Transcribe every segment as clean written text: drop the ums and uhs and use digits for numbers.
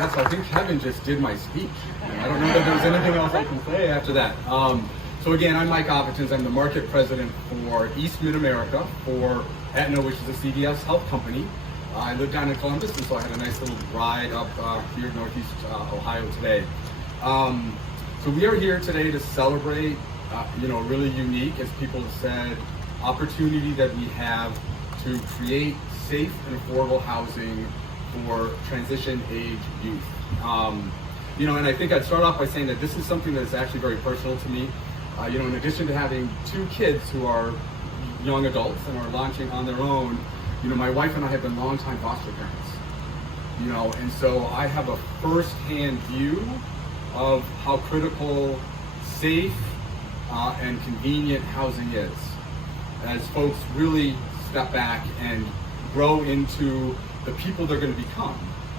Yes, I think Kevin just did my speech. I don't know if there's anything else I can say after that. So again, I'm Mike Avotins. I'm the market president for East Mid-America for Aetna, which is a CVS health company. I live down in Columbus, and so I had a nice little ride up here in Northeast Ohio today. So we are here today to celebrate, really unique, as people have said, opportunity that we have to create safe and affordable housing for transition age youth. And I think I'd start off by saying that this is something that's actually very personal to me. In addition to having two kids who are young adults and are launching on their own, my wife and I have been longtime foster parents. And so I have a first-hand view of how critical safe and convenient housing is as folks really step back and grow into the people they're going to become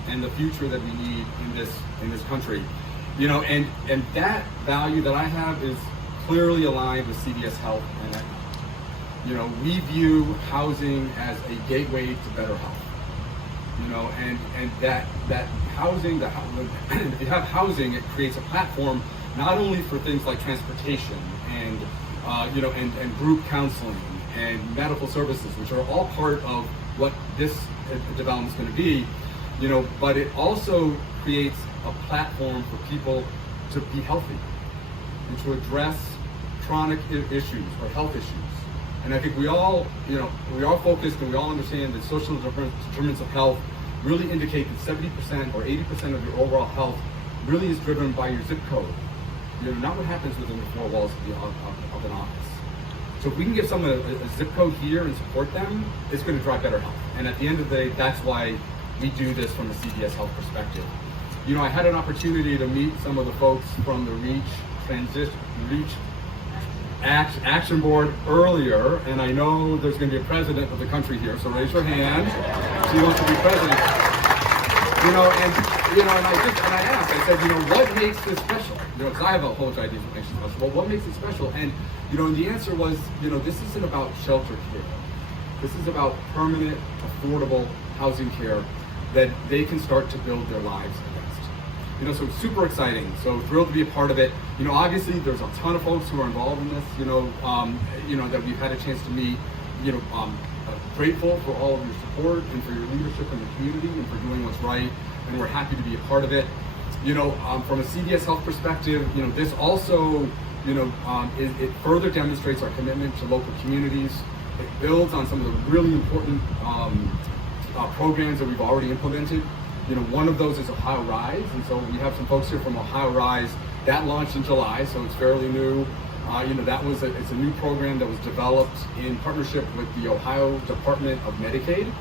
and the future that we need in this country. And that value that I have is clearly aligned with CVS Health and Aetna. We view housing as a gateway to better health. And that housing, if you have housing, it creates a platform not only for things like transportation and and group counseling and medical services, which are all part of what this development is going to be, but it also creates a platform for people to be healthy and to address chronic issues or health issues. And I think we all focused and we all understand that social determinants of health really indicate that 70% or 80% of your overall health really is driven by your zip code. Not what happens within the four walls of an office. So if we can give someone a zip code here and support them, it's going to drive better health. And at the end of the day, that's why we do this from a CVS Health perspective. I had an opportunity to meet some of the folks from the REACH Action Board earlier, and I know there's going to be a president of the country here, so raise your hand. She wants to be president. And I asked, I said, what makes this special? Because I have a whole idea of what makes it special. Well, what makes it special? And the answer was, this isn't about shelter care. This is about permanent, affordable housing care that they can start to build their lives against. So it's super exciting. So thrilled to be a part of it. Obviously there's a ton of folks who are involved in this. That we've had a chance to meet. Grateful for all of your support and for your leadership in the community and for doing what's right. And we're happy to be a part of it. From a CVS Health perspective, this also, it further demonstrates our commitment to local communities. It builds on some of the really important programs that we've already implemented. One of those is Ohio Rise, and so we have some folks here from Ohio Rise. That launched in July, so it's fairly new. It's a new program that was developed in partnership with the Ohio Department of Medicaid.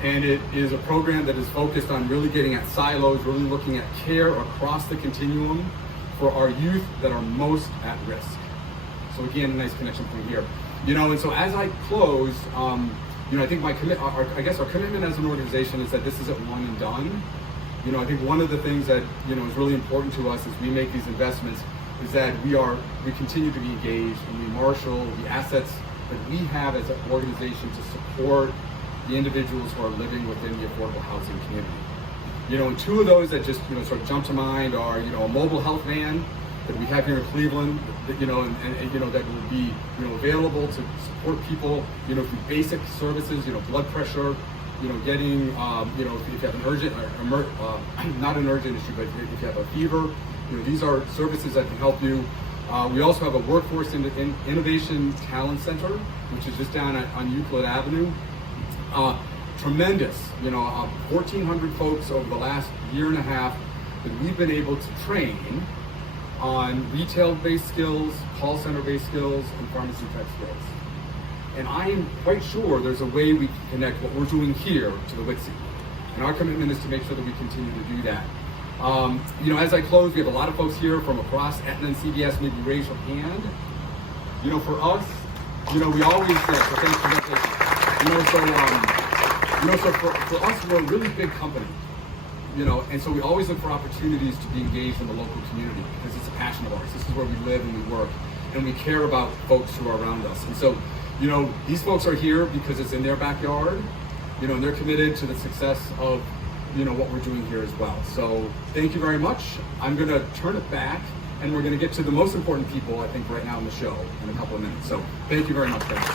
And it is a program that is focused on really getting at silos, really looking at care across the continuum for our youth that are most at risk. So again, a nice connection point here. And so as I close, I think our commitment as an organization is that this isn't one and done. I think one of the things that is really important to us as we make these investments is that we continue to be engaged and we marshal the assets that we have as an organization to support the individuals who are living within the affordable housing community. And two of those that just sort of jump to mind are a mobile health van that we have here in Cleveland, that will be available to support people through basic services, blood pressure, getting if you have an urgent not an urgent issue, but if you have a fever, these are services that can help you. We also have a workforce innovation talent center, which is just down on Euclid Avenue. Tremendous, 1,400 folks over the last year and a half that we've been able to train on retail-based skills, call center-based skills, and pharmacy-type skills. And I am quite sure there's a way we can connect what we're doing here to the WITSE. And our commitment is to make sure that we continue to do that. As I close, we have a lot of folks here from across Aetna and CVS. Maybe raise your hand. For us, we always say, so thanks for that. So for us, we're a really big company. And so we always look for opportunities to be engaged in the local community because it's a passion of ours. This is where we live and we work, and we care about folks who are around us. And so, these folks are here because it's in their backyard, and they're committed to the success of what we're doing here as well. So thank you very much. I'm going to turn it back, and we're going to get to the most important people, I think, right now in the show in a couple of minutes. So thank you very much, guys.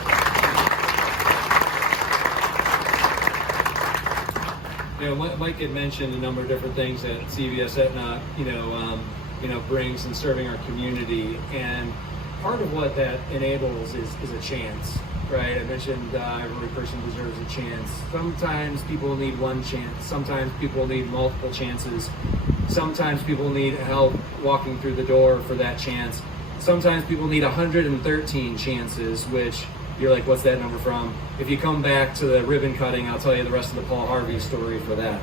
Mike had mentioned a number of different things that CVS Aetna, brings in serving our community, and part of what that enables is a chance, right? I mentioned every person deserves a chance. Sometimes people need one chance. Sometimes people need multiple chances. Sometimes people need help walking through the door for that chance. Sometimes people need 113 chances, which you're like, what's that number from? If you come back to the ribbon cutting, I'll tell you the rest of the Paul Harvey story for that.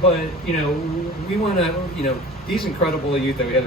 But we want to, these incredible youth that we had